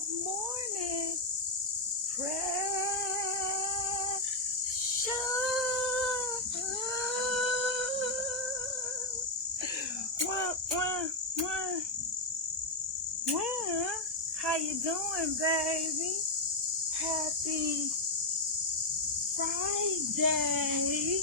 morning. How you doing, baby? Happy Friday.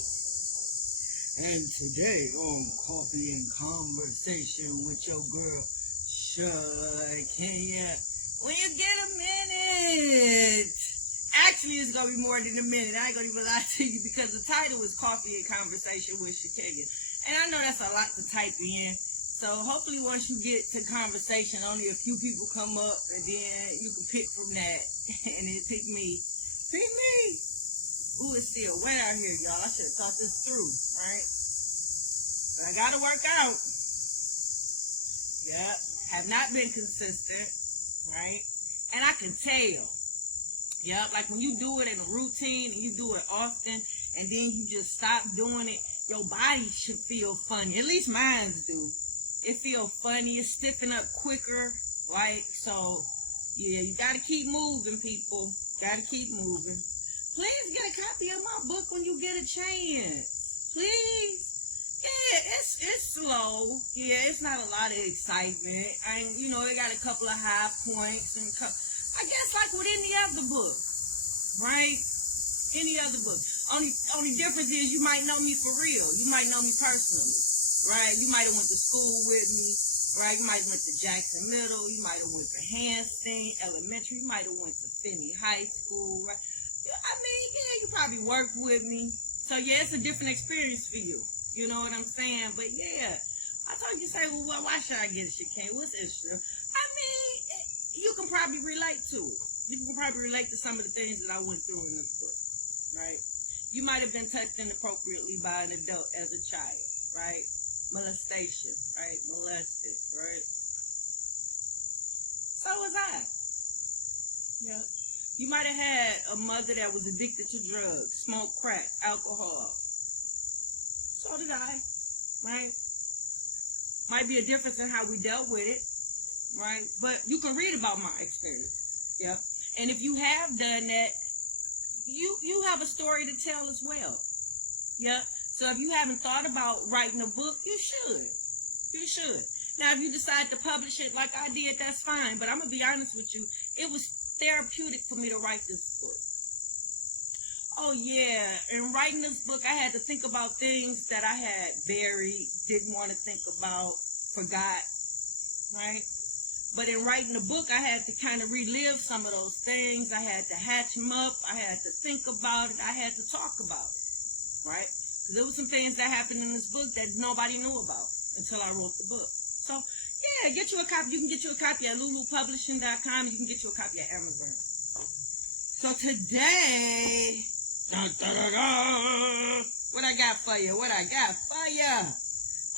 And today on Coffee and Conversation with your girl, Shakenya. When you get a minute. Actually, it's going to be more than a minute. I ain't going to even lie to you because the title is Coffee and Conversation with Shakenya. And I know that's a lot to type in. So hopefully once you get to conversation, only a few people come up and then you can pick from that. And then pick me. Pick me. Ooh, it's still wet out here, y'all. I should have thought this through, right? But I got to work out. Yep. Have not been consistent, right? And I can tell. Yep. Like when you do it in a routine and you do it often and then you just stop doing it, your body should feel funny. At least mine do. It feels funny. It's stiffen up quicker, right? So, yeah, you got to keep moving, people. Got to keep moving. Please get a copy of my book when you get a chance. Please. Yeah, it's slow. Yeah, it's not a lot of excitement. They got a couple of high points. And I guess like with any other book, right? Any other book. Only difference is you might know me for real. You might know me personally. Right, you might have went to school with me, right? You might have went to Jackson Middle, you might have went to Hanston Elementary, you might have went to Finney High School, right? You probably worked with me. So, yeah, it's a different experience for you. You know what I'm saying? But, yeah, I told you, well, why should I get a Shakenya? What's extra? You can probably relate to it. You can probably relate to some of the things that I went through in this book, right? You might have been touched inappropriately by an adult as a child, right? Molestation, right? Molested, right? So was I. Yeah. You might have had a mother that was addicted to drugs, smoked crack, alcohol. So did I, right? Might be a difference in how we dealt with it, right? But you can read about my experience, yeah. And if you have done that, you have a story to tell as well, yeah. So if you haven't thought about writing a book, you should. You should. Now, if you decide to publish it like I did, that's fine. But I'm going to be honest with you. It was therapeutic for me to write this book. Oh, yeah. In writing this book, I had to think about things that I had buried, didn't want to think about, forgot, right? But in writing the book, I had to kind of relive some of those things. I had to hatch them up. I had to think about it. I had to talk about it, right? There were some things that happened in this book that nobody knew about until I wrote the book. So, yeah, get you a copy. You can get you a copy at lulupublishing.com. You can get you a copy at Amazon. So today, what I got for you?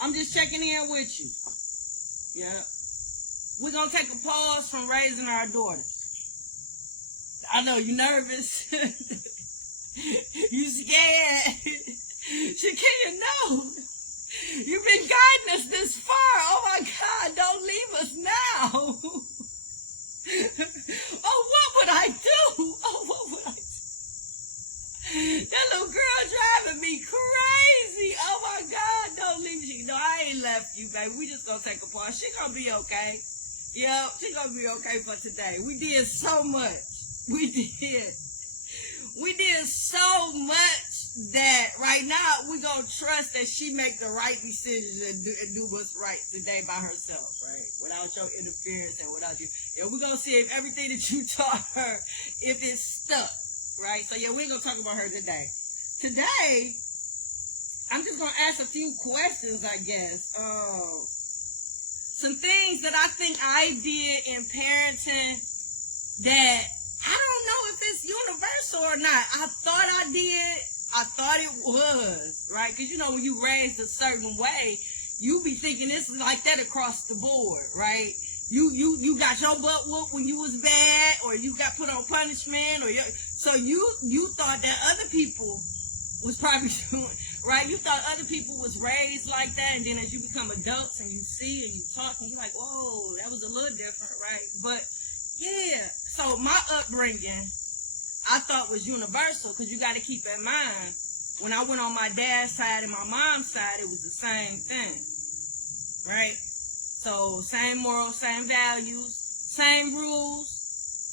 I'm just checking in with you. Yeah. We're going to take a pause from raising our daughters. I know, you nervous? You scared? Shakenya, no. You've been guiding us this far. Oh, my God, don't leave us now. Oh, what would I do? That little girl driving me crazy. Oh, my God, don't leave me. No, I ain't left you, baby. We just going to take a pause. She going to be okay. Yeah, she going to be okay for today. We did so much. We did so much that right now we're going to trust that she make the right decisions and do what's right today by herself, right? Without your interference and without you. Yeah, we're going to see if everything that you taught her, if it's stuck, right? So, yeah, we ain't going to talk about her today. Today, I'm just going to ask a few questions, I guess. Some things that I think I did in parenting that I don't know if it's universal or not. I thought I did. I thought it was, right? Because, when you raised a certain way, you be thinking this is like that across the board, right? You got your butt whooped when you was bad, or you got put on punishment, so you thought that other people was probably doing, right? You thought other people was raised like that, and then as you become adults and you see and you talk, and you're like, whoa, that was a little different, right? But Yeah. So my upbringing, I thought was universal, because you got to keep in mind, when I went on my dad's side and my mom's side, it was the same thing, right? So same morals, same values, same rules.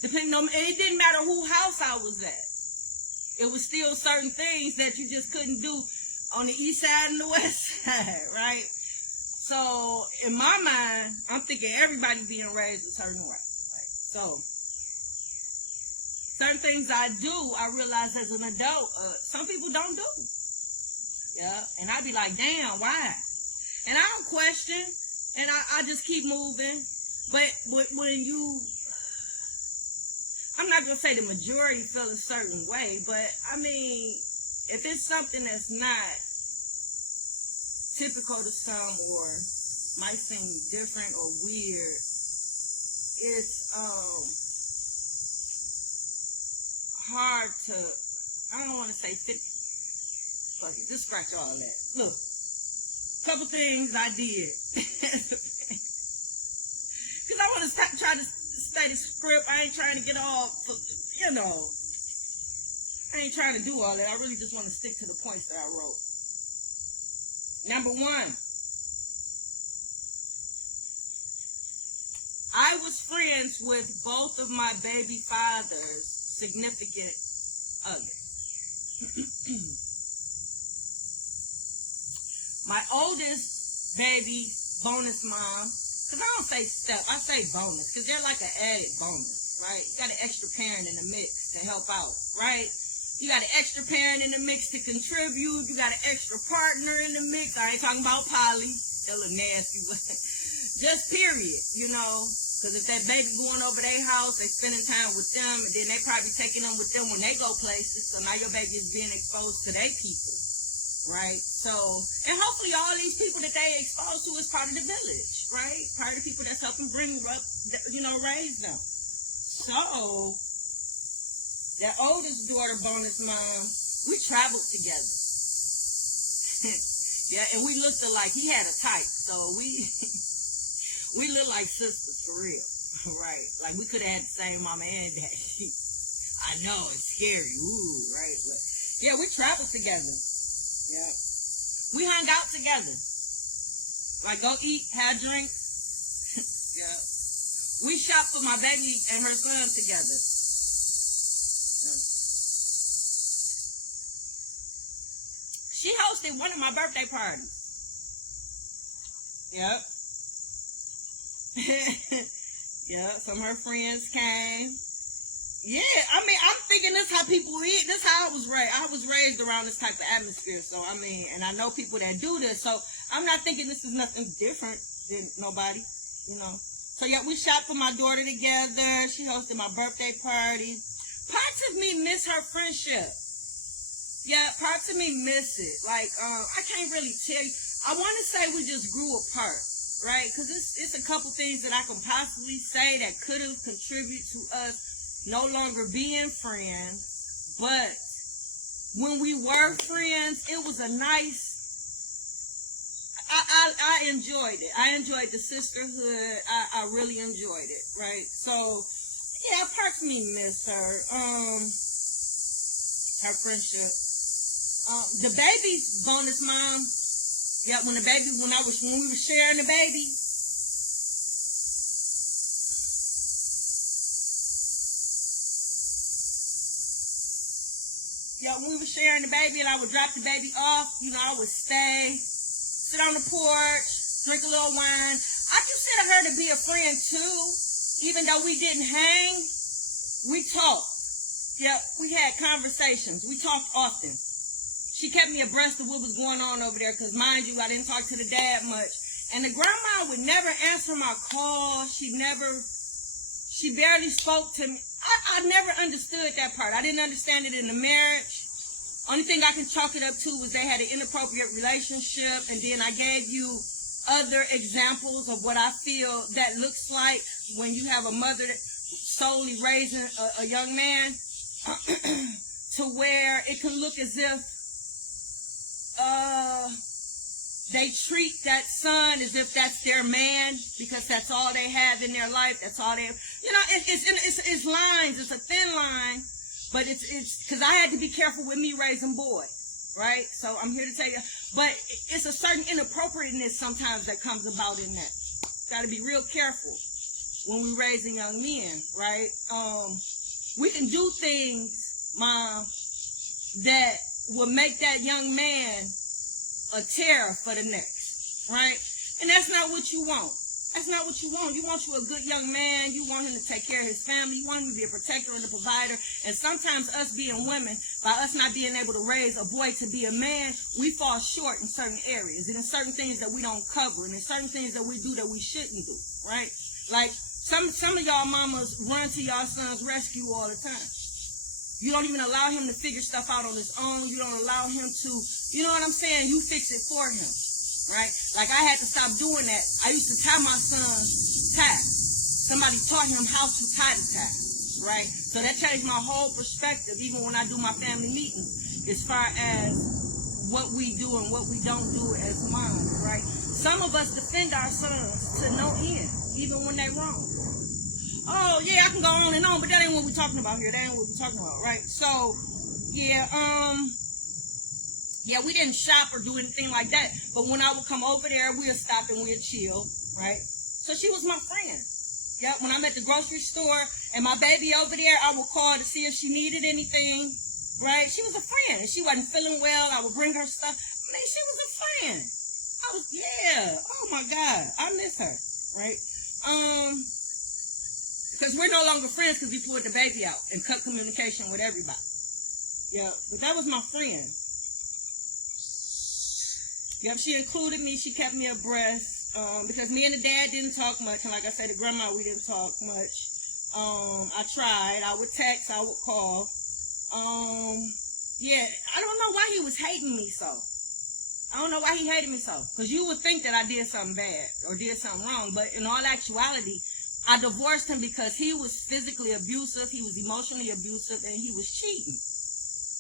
Depending on, it didn't matter who house I was at. It was still certain things that you just couldn't do on the east side and the west side, right? So in my mind, I'm thinking everybody being raised a certain way, right? So certain things I do, I realize as an adult, some people don't do. Yeah, and I be like, damn, why? And I don't question, and I just keep moving. But when you, I'm not going to say the majority feel a certain way, but I mean, if it's something that's not typical to some or might seem different or weird, it's hard to, I don't want to say fit. Fuck it, just scratch all that. Look, couple things I did. Because I want to try to stay the script. I ain't trying to get all, you know, I ain't trying to do all that. I really just want to stick to the points that I wrote. Number one, I was friends with both of my baby father's significant others. My oldest baby bonus mom, because I don't say step, I say bonus, because they're like an added bonus, right? You got an extra parent in the mix to help out, right? You got an extra parent in the mix to contribute. You got an extra partner in the mix. I ain't talking about Polly, still a nasty one. Just period, you know. Because if that baby going over their house, they spending time with them, and then they probably taking them with them when they go places. So now your baby is being exposed to their people. Right? So, and hopefully all these people that they exposed to is part of the village, right? Part of the people that's helping bring up, you know, raise them. So, their oldest daughter, bonus mom, we traveled together. Yeah, and we looked alike. He had a type, so we looked like sisters for real, right? Like we could have had the same mama and daddy. I know, it's scary, ooh, right? But yeah, we traveled together. Yeah. We hung out together. Like go eat, have drinks. Yeah. We shopped for my baby and her son together. Yeah. She hosted one of my birthday parties. Yep. Yeah, some of her friends came. Yeah, I mean, I'm thinking this how people eat. This how I was raised. I was raised around this type of atmosphere. So, I mean, and I know people that do this. So, I'm not thinking this is nothing different than nobody, you know. So, yeah, we shopped for my daughter together. She hosted my birthday party. Parts of me miss her friendship. Yeah, parts of me miss it. Like, I can't really tell you. I want to say we just grew apart, right? Because it's a couple things that I can possibly say that could have contributed to us no longer being friends, but when we were friends, it was a nice, I enjoyed it. I enjoyed the sisterhood. I really enjoyed it, right? So, yeah, parts of me miss her. Her friendship. The baby's bonus mom, yeah, when we were sharing the baby, yeah, when we were sharing the baby and I would drop the baby off, you know, I would stay, sit on the porch, drink a little wine. I consider her to be a friend too. Even though we didn't hang, we talked. Yeah, we had conversations. We talked often. She kept me abreast of what was going on over there because, mind you, I didn't talk to the dad much. And the grandma would never answer my calls. She barely spoke to me. I never understood that part. I didn't understand it in the marriage. Only thing I can chalk it up to was they had an inappropriate relationship, and then I gave you other examples of what I feel that looks like when you have a mother solely raising a young man to where it can look as if they treat that son as if that's their man because that's all they have in their life. That's all they, it's lines. It's a thin line, but it's because I had to be careful with me raising boys, right? So I'm here to tell you, but it's a certain inappropriateness sometimes that comes about in that. Got to be real careful when we're raising young men, right? We can do things, Mom, that will make that young man a terror for the next, right? And that's not what you want. That's not what you want. You want you a good young man. You want him to take care of his family. You want him to be a protector and a provider. And sometimes us being women, by us not being able to raise a boy to be a man, we fall short in certain areas. And in certain things that we don't cover. And in certain things that we do that we shouldn't do, right? Like some of y'all mamas run to y'all son's rescue all the time. You don't even allow him to figure stuff out on his own. You don't allow him to, you know what I'm saying? You fix it for him, right? Like I had to stop doing that. I used to tie my son's tie. Somebody taught him how to tie the tie, right? So that changed my whole perspective, even when I do my family meetings, as far as what we do and what we don't do as moms, right? Some of us defend our sons to no end, even when they're wrong. Oh, yeah, I can go on and on, but that ain't what we're talking about here. That ain't what we're talking about, right? So, yeah, we didn't shop or do anything like that. But when I would come over there, we'd stop and we'd chill, right? So she was my friend. Yeah, when I'm at the grocery store and my baby over there, I would call to see if she needed anything, right? She was a friend. If she wasn't feeling well, I would bring her stuff. I mean, she was a friend. Oh my God, I miss her, right? Because we're no longer friends because we pulled the baby out and cut communication with everybody. Yeah, but that was my friend. Yep, she included me. She kept me abreast because me and the dad didn't talk much. And like I said, the grandma, we didn't talk much. I tried. I would text. I would call. Yeah, I don't know why he was hating me so. I don't know why he hated me so. Because you would think that I did something bad or did something wrong. But in all actuality, I divorced him because he was physically abusive, he was emotionally abusive, and he was cheating.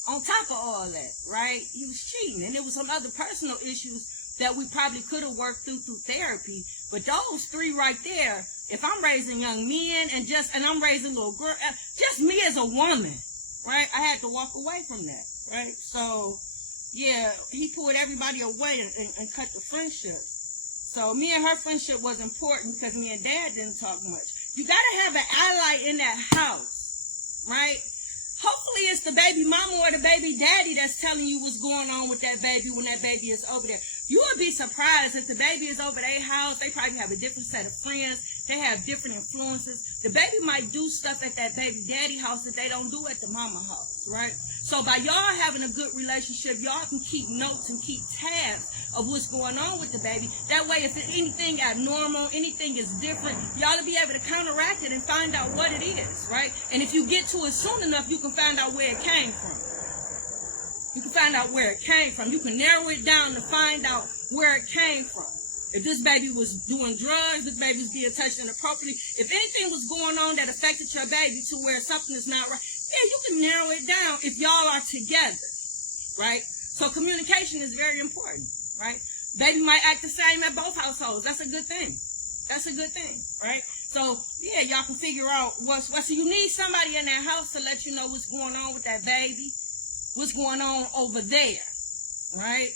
On top of all that, right? He was cheating. And there was some other personal issues that we probably could have worked through therapy. But those three right there, if I'm raising young men and I'm raising little girls, just me as a woman, right? I had to walk away from that, right? So, yeah, he pulled everybody away and cut the friendship. So me and her friendship was important because me and Dad didn't talk much. You got to have an ally in that house, right? Hopefully it's the baby mama or the baby daddy that's telling you what's going on with that baby when that baby is over there. You would be surprised if the baby is over their house. They probably have a different set of friends. They have different influences. The baby might do stuff at that baby daddy house that they don't do at the mama house, right? So by y'all having a good relationship, y'all can keep notes and keep tabs of what's going on with the baby. That way, if anything abnormal, anything is different, y'all will be able to counteract it and find out what it is, right? And if you get to it soon enough, you can find out where it came from. You can find out where it came from. You can narrow it down to find out where it came from. If this baby was doing drugs, this baby was being touched inappropriately, if anything was going on that affected your baby to where something is not right, yeah, you can narrow it down if y'all are together, right? So communication is very important, right? Baby might act the same at both households. That's a good thing. That's a good thing, right? So, yeah, y'all can figure out what's what. So you need somebody in that house to let you know what's going on with that baby, what's going on over there, right?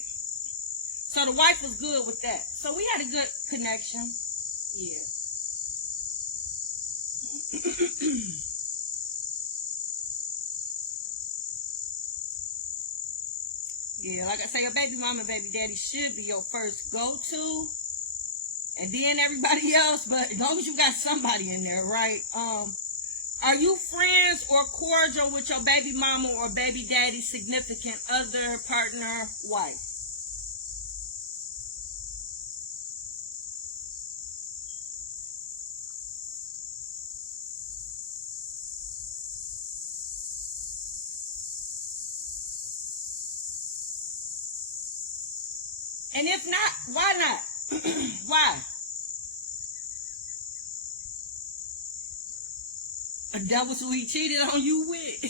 So the wife was good with that. So we had a good connection. Yeah. Yeah, like I say, your baby mama and baby daddy should be your first go-to. And then everybody else, but as long as you got somebody in there, right? Are you friends or cordial with your baby mama or baby daddy, significant other, partner, wife? And if not, why not? Why? That was who he cheated on you with.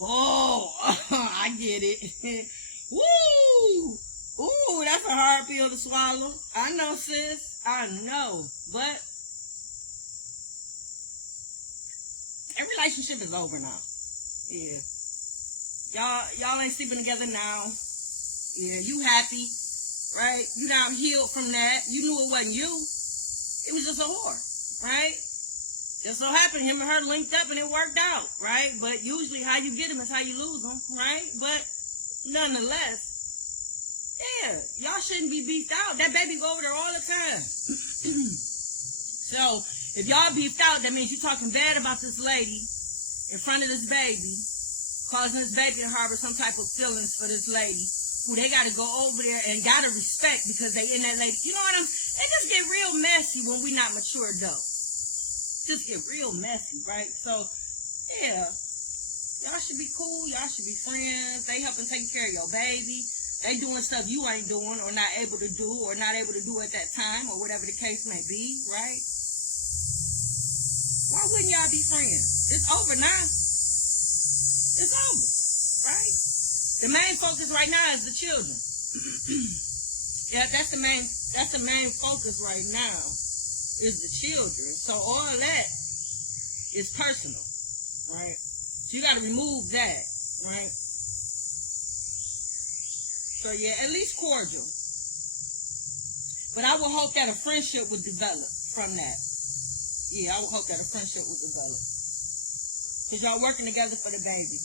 Oh, I get it. Woo! Ooh, Ooh, that's a hard pill to swallow. I know, sis. I know. But that relationship is over now. Yeah. Y'all ain't sleeping together now. Yeah, you happy, right? You now healed from that. You knew it wasn't you. It was just a whore, right? Just so happened him and her linked up and it worked out, right? But usually how you get them is how you lose them, right? But nonetheless, yeah, y'all shouldn't be beefed out. That baby go over there all the time. So if y'all beefed out, that means you're talking bad about this lady in front of this baby, causing this baby to harbor some type of feelings for this lady, who they got to go over there and got to respect because they in that lady. You know what they just get real messy when we not mature adults. Just get real messy, right? So, yeah, y'all should be cool. Y'all should be friends. They helping take care of your baby. They doing stuff you ain't doing or not able to do or not able to do at that time or whatever the case may be, right? Why wouldn't y'all be friends? It's over now. It's over, right? The main focus right now is the children. Yeah, that's the main focus right now is the children. So all of that is personal, right? So you got to remove that, right? So yeah, at least cordial. But I would hope that a friendship would develop from that. Yeah, I would hope that a friendship would develop. Because y'all working together for the baby.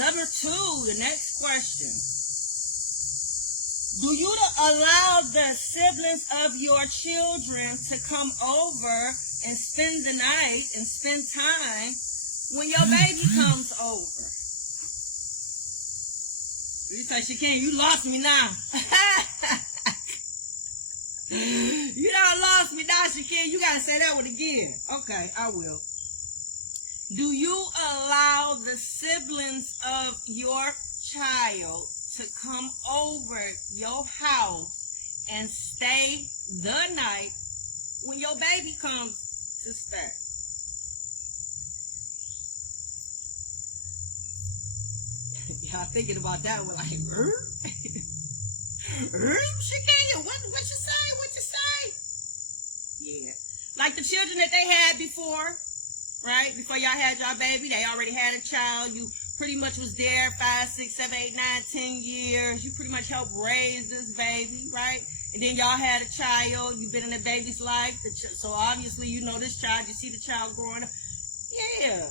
Number 2, the next question. Do you allow the siblings of your children to come over and spend the night and spend time when your baby comes over? You say, Shakenya, you lost me now. You done lost me now, Shakenya. You got to say that one again. Okay, I will. Do you allow the siblings of your child to come over your house and stay the night when your baby comes to stay? Y'all thinking about that one like, Shakenya, what you say? What you say? Yeah. Like the children that they had before, right? Before y'all had y'all baby, they already had a child. You pretty much was there 5, 6, 7, 8, 9, 10 years. You pretty much helped raise this baby, right? And then y'all had a child. You've been in the baby's life. So obviously you know this child. You see the child growing up. Yeah.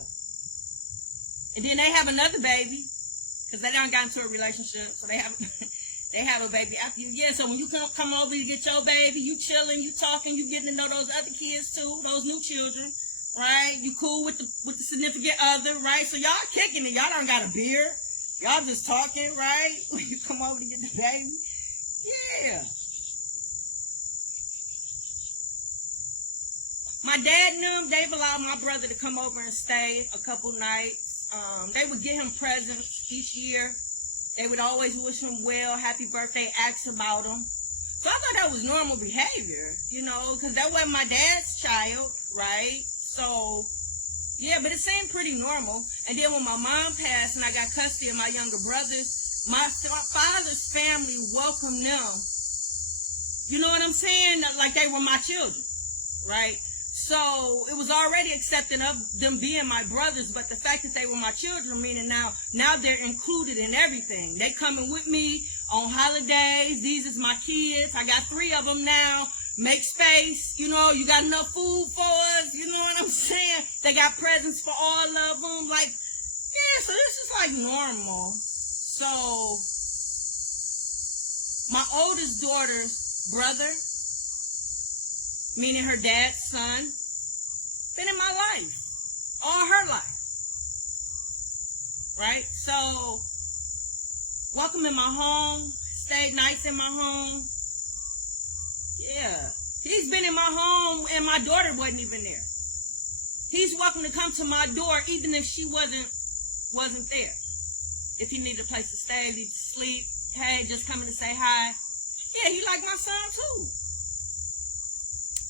And then they have another baby because they done got into a relationship. So they have a baby after you. Yeah, so when you come over, you get your baby, you chilling, you talking, you getting to know those other kids too, those new children. Right? You cool with the significant other, right? So y'all kicking it. Y'all done got a beer. Y'all just talking, right? When you come over to get the baby. Yeah. My dad and them, they've allowed my brother to come over and stay a couple nights. They would get him presents each year. They would always wish him well, happy birthday, ask about him. So I thought that was normal behavior, because that wasn't my dad's child, right? So, yeah, but it seemed pretty normal. And then when my mom passed and I got custody of my younger brothers, my father's family welcomed them. You know what I'm saying? Like they were my children, right? So it was already accepting of them being my brothers, but the fact that they were my children, meaning now they're included in everything. They coming with me on holidays. These is my kids. I got 3 of them now. Make space, you got enough food for us, you know what I'm saying? They got presents for all of them, like, yeah, so this is like normal. So, my oldest daughter's brother, meaning her dad's son, been in my life, all her life, right? So, welcome in my home, stayed nights in my home. Yeah, he's been in my home and my daughter wasn't even there. He's welcome to come to my door even if she wasn't there. If he needed a place to stay, need to sleep, hey, just coming to say hi. Yeah, he like my son too.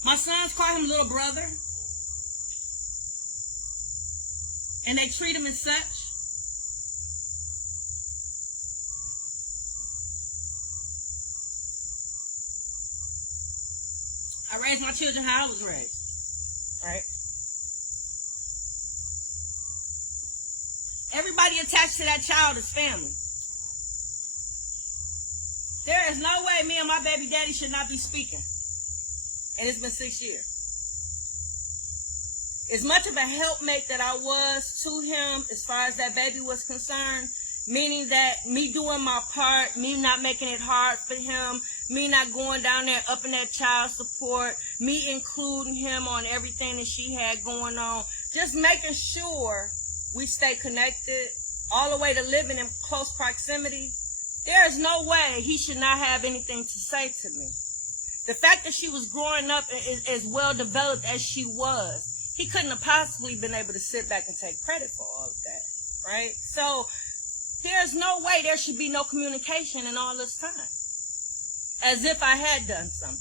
My sons call him little brother. And they treat him as such. I raised my children how I was raised. Right? Everybody attached to that child is family. There is no way me and my baby daddy should not be speaking. And it's been 6 years. As much of a helpmate that I was to him as far as that baby was concerned, meaning that me doing my part, me not making it hard for him, me not going down there upping that child support, me including him on everything that she had going on, just making sure we stay connected all the way to living in close proximity. There is no way he should not have anything to say to me. The fact that she was growing up as well developed as she was, he couldn't have possibly been able to sit back and take credit for all of that, right? So there's no way there should be no communication in all this time, as if I had done something.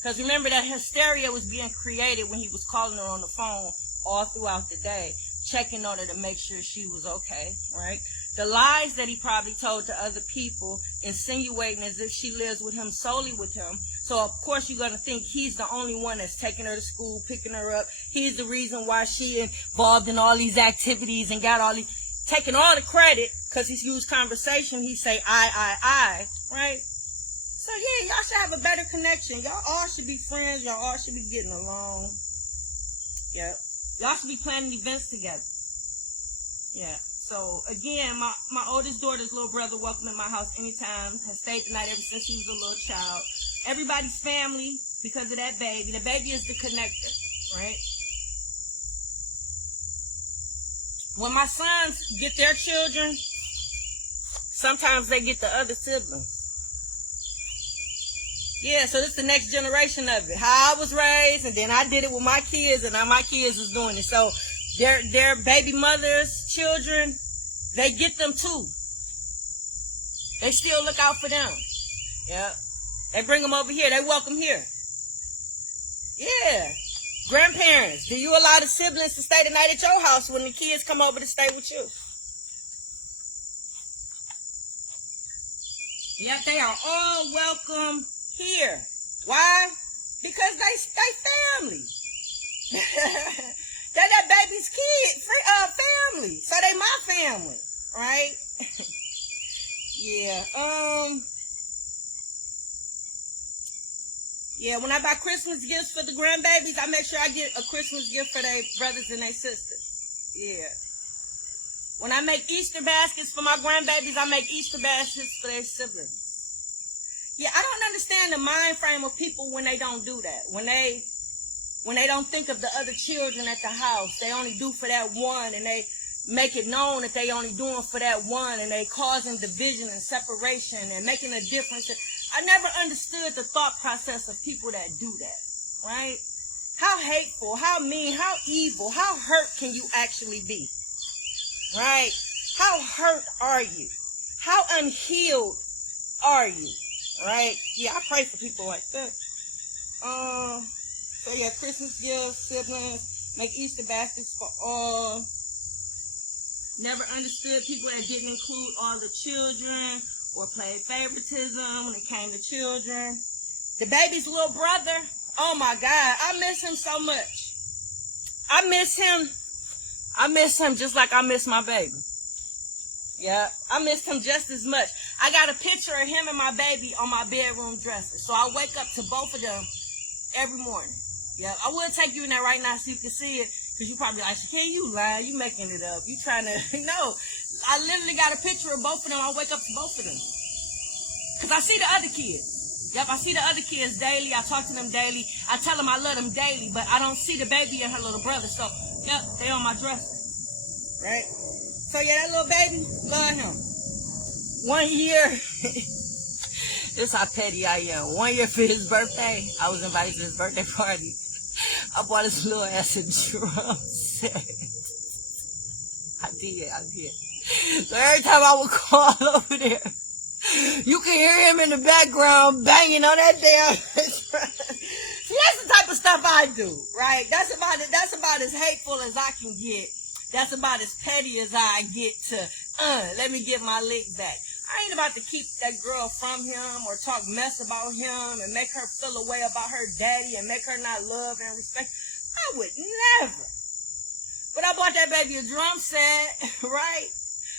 Because remember that hysteria was being created when he was calling her on the phone all throughout the day, checking on her to make sure she was okay, right? The lies that he probably told to other people, insinuating as if she lives with him, solely with him. So, of course, you're going to think he's the only one that's taking her to school, picking her up. He's the reason why she involved in all these activities and got all these, taking all the credit, because he's used conversation. He say, I, right? So, yeah, y'all should have a better connection. Y'all all should be friends. Y'all all should be getting along. Yeah. Y'all should be planning events together. Yeah. So, again, my oldest daughter's little brother welcome in my house anytime. Has stayed the night ever since she was a little child. Everybody's family because of that baby. The baby is the connector, right? When my sons get their children, sometimes they get the other siblings. Yeah, so this is the next generation of it. How I was raised, and then I did it with my kids, and now my kids is doing it. So their baby mothers, children, they get them too. They still look out for them. Yeah. They bring them over here. They welcome here. Yeah. Grandparents, do you allow the siblings to stay the night at your house when the kids come over to stay with you? Yep, they are all welcome here. Why? Because they family. They're that baby's kid, family. So they my family, right? Yeah. Yeah, when I buy Christmas gifts for the grandbabies, I make sure I get a Christmas gift for their brothers and their sisters. Yeah. When I make Easter baskets for my grandbabies, I make Easter baskets for their siblings. Yeah, I don't understand the mind frame of people when they don't do that. When they don't think of the other children at the house, they only do for that one, and they make it known that they only doing for that one, and they causing division and separation and making a difference. I never understood the thought process of people that do that, right? How hateful, how mean, how evil, how hurt can you actually be, right? How hurt are you? How unhealed are you, right? Yeah, I pray for people like that. So yeah, Christmas gifts, siblings, make Easter baskets for all. Never understood people that didn't include all the children or played favoritism when it came to children. The baby's little brother, oh my God, I miss him so much. I miss him just like I miss my baby. Yeah, I missed him just as much. I got a picture of him and my baby on my bedroom dresser. So I wake up to both of them every morning. Yeah, I will take you in there right now so you can see it. Because you probably like, Shakenya, you lying. You making it up. You trying to, no. I literally got a picture of both of them. I wake up to both of them. Because I see the other kids. Yep, I see the other kids daily. I talk to them daily. I tell them I love them daily. But I don't see the baby and her little brother. So, yep, they on my dresser. Right? So, yeah, that little baby, love him. 1 year. This is how petty I am. 1 year for his birthday, I was invited to his birthday party. I bought his little ass a drum set. I did. So every time I would call over there, you can hear him in the background banging on that damn drum. See, that's the type of stuff I do, right? That's about it. That's about as hateful as I can get. That's about as petty as I get to, let me get my lick back. I ain't about to keep that girl from him or talk mess about him and make her feel a way about her daddy and make her not love and respect. I would never. But I bought that baby a drum set, right?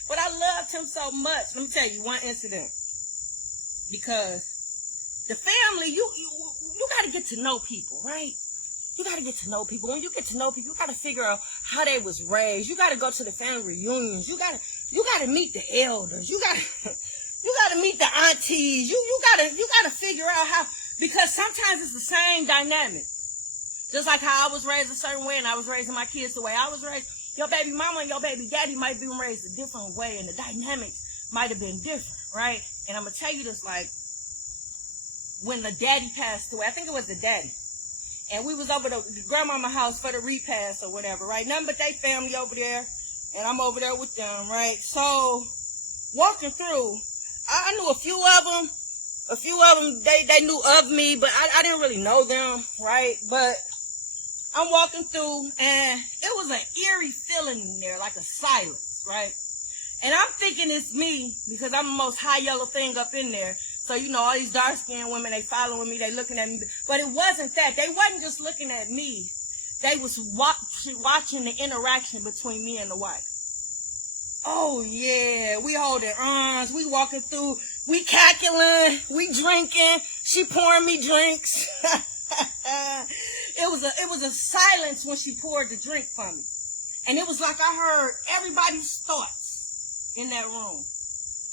But I loved him so much. Let me tell you one incident. Because the family, you got to get to know people, right? You got to get to know people. When you get to know people, you got to figure out how they was raised. You got to go to the family reunions. You got to meet the elders. You got to meet the aunties. You got to figure out how, because sometimes it's the same dynamic. Just like how I was raised a certain way and I was raising my kids the way I was raised. Your baby mama and your baby daddy might be raised a different way and the dynamics might have been different, right? And I'm going to tell you this, like, when the daddy passed away, I think it was the daddy. And we was over the grandmama house for the repast or whatever, right? Nothing but they family over there. And I'm over there with them, right? So, walking through, I knew a few of them. A few of them, they knew of me, but I didn't really know them, right? But I'm walking through, and it was an eerie feeling in there, like a silence, right? And I'm thinking it's me, because I'm the most high yellow thing up in there. So, you know, all these dark-skinned women, they following me, they looking at me. But it wasn't that. They wasn't just looking at me. They was watching the interaction between me and the wife. Oh, yeah, we holding arms, we walking through, we cackling, we drinking, she pouring me drinks. It was a silence when she poured the drink for me. And it was like I heard everybody's thoughts in that room.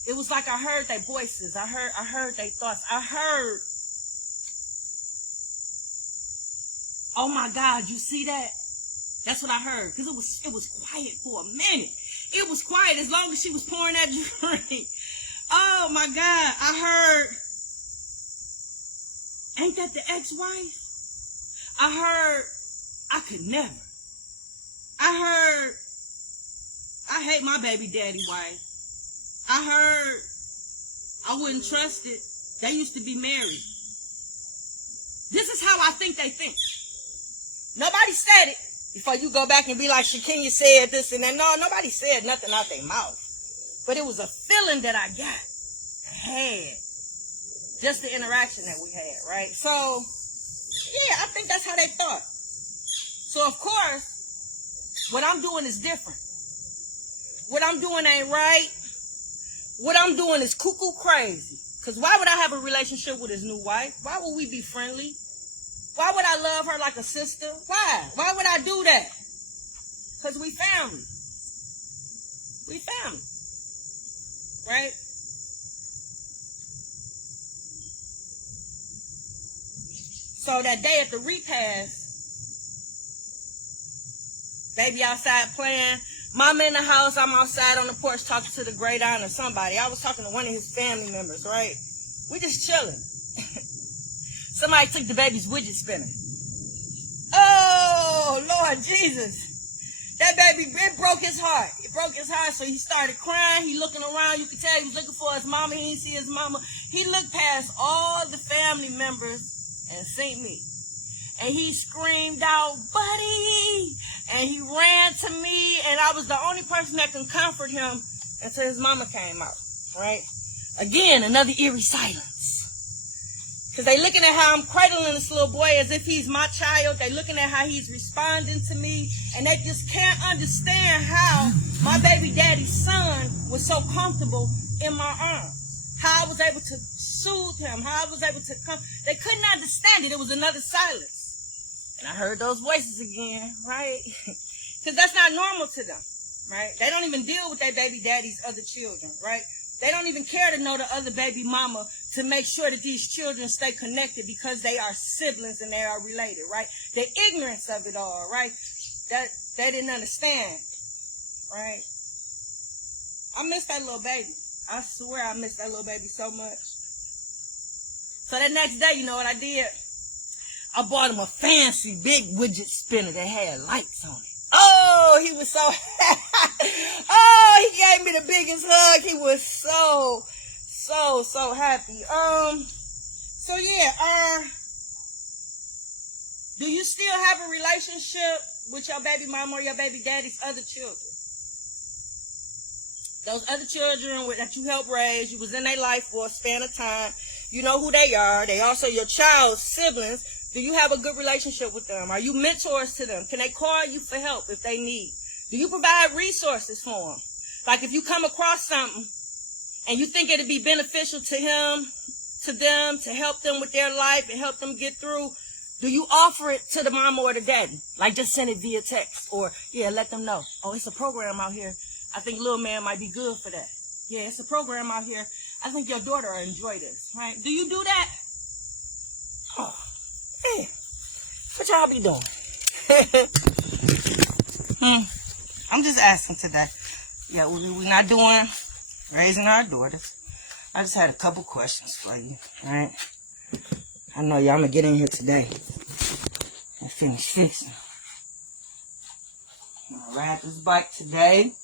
It was like I heard their voices. I heard their thoughts. I heard, oh my God, you see that? That's what I heard. Because it was quiet for a minute. It was quiet as long as she was pouring that drink. Oh my God, I heard, ain't that the ex-wife? I heard, I could never. I heard, I hate my baby daddy wife. I heard, I wouldn't trust it. They used to be married. This is how I think they think. Nobody said it before you go back and be like, Shakenya said this and that. No, nobody said nothing out their mouth. But it was a feeling that I got. I had. Just the interaction that we had, right? So, yeah, I think that's how they thought. So, of course, what I'm doing is different. What I'm doing ain't right. What I'm doing is cuckoo crazy. Because why would I have a relationship with his new wife? Why would we be friendly? Why would I love her like a sister? Why? Why would I do that? Because we family. We family. Right? So that day at the repast, baby outside playing, mama in the house, I'm outside on the porch talking to the great aunt or somebody. I was talking to one of his family members, right? We just chilling. Somebody took the baby's widget spinner. Oh, Lord Jesus. That baby, it broke his heart. It broke his heart, so he started crying. He looking around. You could tell he was looking for his mama. He didn't see his mama. He looked past all the family members and seen me. And he screamed out, buddy! And he ran to me, and I was the only person that can comfort him until his mama came out, right? Again, another eerie silence. Because they looking at how I'm cradling this little boy as if he's my child. They looking at how he's responding to me. And they just can't understand how my baby daddy's son was so comfortable in my arms. How I was able to soothe him. How I was able to come. They couldn't understand it. It was another silence. And I heard those voices again, right? Because that's not normal to them, right? They don't even deal with their baby daddy's other children, right? They don't even care to know the other baby mama to make sure that these children stay connected because they are siblings and they are related, right? The ignorance of it all, right? That they didn't understand, right? I miss that little baby. I swear I miss that little baby so much. So that next day, you know what I did? I bought him a fancy big widget spinner that had lights on it. Oh, he was so oh, he gave me the biggest hug. He was so happy. So yeah, do you still have a relationship with your baby mama or your baby daddy's other children? Those other children that you helped raise, you was in their life for a span of time. You know who they are. They also your child's siblings. Do you have a good relationship with them? Are you mentors to them? Can they call you for help if they need? Do you provide resources for them? Like if you come across something and you think it'd be beneficial to him, to them, to help them with their life and help them get through, do you offer it to the mama or the daddy? Like just send it via text or, yeah, let them know. Oh, it's a program out here. I think little man might be good for that. Yeah, it's a program out here. I think your daughter will enjoy this, right? Do you do that? Oh, man. What y'all be doing? I'm just asking today. Yeah, we're not doing raising our daughters. I just had a couple questions for you, right? I know y'all gonna get in here today and finish fixing. I'm gonna ride this bike today.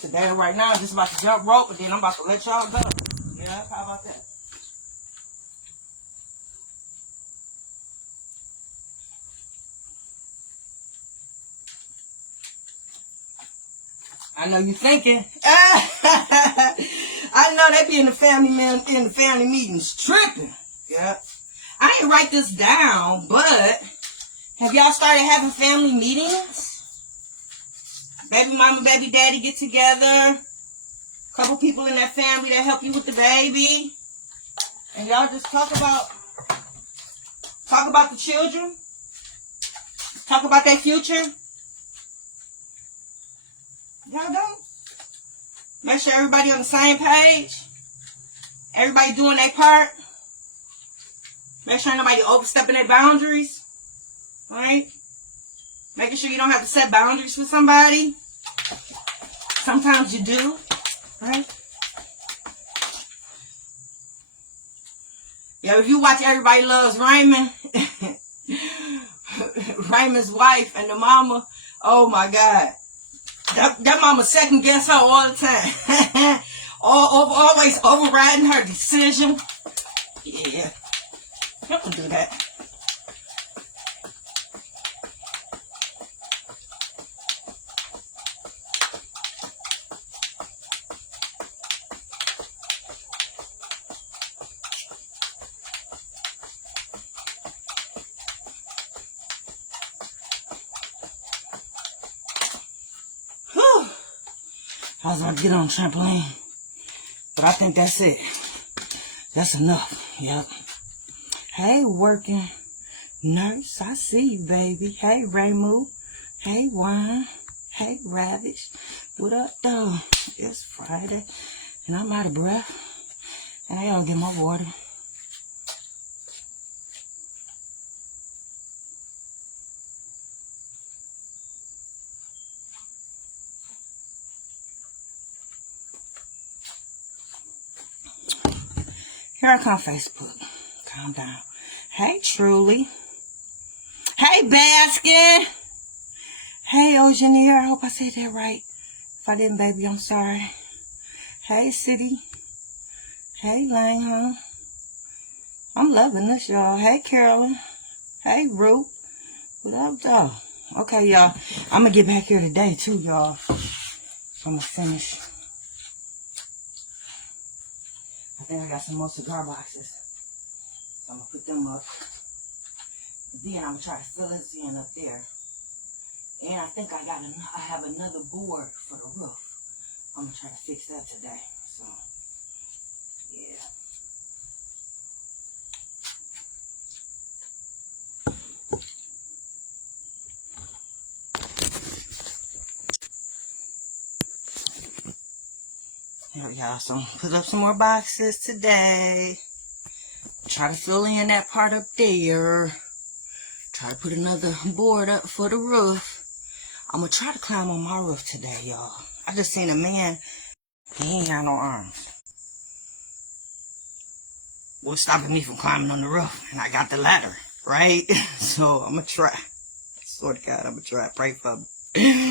Today, right now, I'm just about to jump rope, and then I'm about to let y'all go. Yeah, how about that? I know you thinking. I know they be in the family meetings tripping. Yeah. I didn't write this down, but have y'all started having family meetings? Baby mama, baby daddy get together. Couple people in that family that help you with the baby. And y'all just talk about the children. Talk about their future. Y'all don't? Make sure everybody on the same page. Everybody doing their part. Make sure nobody overstepping their boundaries. Right? Making sure you don't have to set boundaries for somebody. Sometimes you do. Right? Yeah, if you watch Everybody Loves Raymond, Raymond's wife and the mama, oh my God. That mama second guess her all the time. Always overriding her decision. Yeah. Don't do that. I was about to get on the trampoline, but I think that's it. That's enough. Yep. Hey, working nurse, I see you, baby. Hey, Raymond. Hey, Wine. Hey, Ravish. What up, though? It's Friday, and I'm out of breath, and I gotta get my water. Here I come, Facebook. Calm down. Hey, Truly. Hey, Baskin. Hey, Ogeneer. I hope I said that right. If I didn't, baby, I'm sorry. Hey, City. Hey, Langham. I'm loving this, y'all. Hey, Carolyn. Hey, Ruth. What up, though? Okay, y'all. I'm going to get back here today, too, y'all. I'm going to finish. I think I got some more cigar boxes. So I'm going to put them up. Then I'm going to try to fill this in up there. And I think I have another board for the roof. I'm going to try to fix that today. So, yeah. There we go. So put up some more boxes today. Try to fill in that part up there. Try to put another board up for the roof. I'm going to try to climb on my roof today, y'all. I just seen a man. He ain't got no arms. What's stopping me from climbing on the roof? And I got the ladder, right? So I'm going to try. I swear to God, I'm going to try. Pray for me.